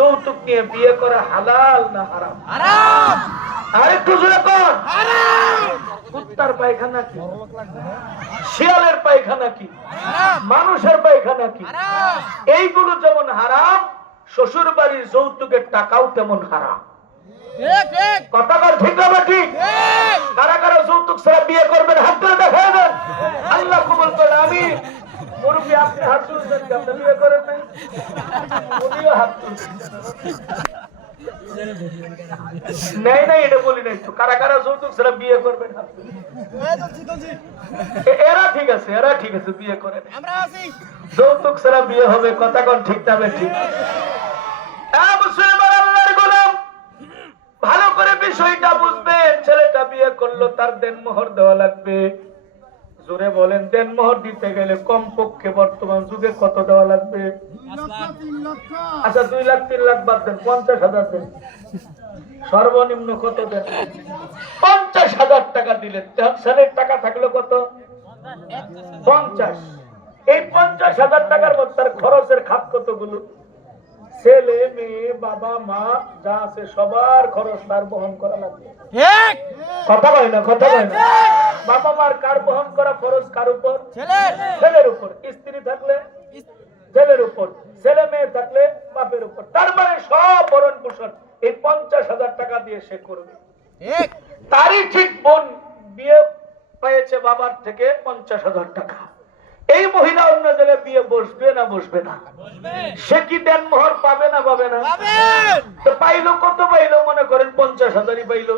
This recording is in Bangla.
যৌতুক নিয়ে বিয়ে করা হালাল না হারাম? হারাম। আরেকটু জোরে কর। হারাম। কুত্তার পায়খানা কি, শিয়ালের পায়খানা কি, হারাম। মানুষের পায়খানা কি? হারাম। এইগুলো যেমন হারাম, শ্বশুর বাড়ির যৌতুকের টাকাও তেমন হারাম। ঠিক ঠিক কথা বল, ঠিক না ঠিক? ঠিক। কারা কারা যৌতুক ছাড়া বিয়ে করবেন হাত তুলে দেখায় দেন। আল্লাহ কবুল করে। আমি মুরব্বী, আপনি হাত তুলছেন কি? আপনি বিয়ে করেন নাই? উনিও হাত তুলছেন। নাই নাই, এটা বলি নাই তো। কারা কারা যৌতুক ছাড়া বিয়ে করবেন হাত তুলে। এরা ঠিক আছে, এরা ঠিক আছে, বিয়ে করেন। আমরা আছি। যৌতুক ছাড়া বিয়ে হবে, কথা কোন ঠিক না ঠিক? মুসলমান আল্লাহর গোলাম, ভালো করে বিষয়টা বুঝবেন। ছেলেটা বিয়ে করলো, তার দেনমোহর দেওয়া লাগবে। জোরে বলেন, দেনমোহর দিতে গেলে কমপক্ষে বর্তমান যুগে কত দেওয়া লাগবে? আচ্ছা 2 লাখ 3 লাখ বাদ দেন, 50,000 দেন। সর্বনিম্ন কত দেন? 50,000 টাকা দিলেন। ছেলের টাকা থাকলো কত? 50। এই 50,000 টাকার মধ্যে তার খরচের খাত কতগুলো? ছেলে মেয়ে বাবা মা যা আছে সবার খরচ তার বহন করা লাগবে। ঠিক। কথা বলে না, কথা বলে না। বাবা মার কার বহন করা খরচ? কার উপর? ছেলের। ছেলের উপর। স্ত্রী থাকলে ছেলের উপর, ছেলে মেয়ে থাকলে বাপের উপর। তার মানে সব ভরণ পোষণ এই 50,000 টাকা দিয়ে সে করবে। ঠিক। তারই ঠিক বোন বিয়ে পেয়েছে বাবার থেকে 50,000 টাকা। এই মহিলা অন্য জায়গায় বিয়ে বসবে না বসবে না? সে কি দেনমোহর পাবে না পাবে না? পাবেন। তো পাইলো কত? পাইলো মনে করেন 50,000ই পাইলো।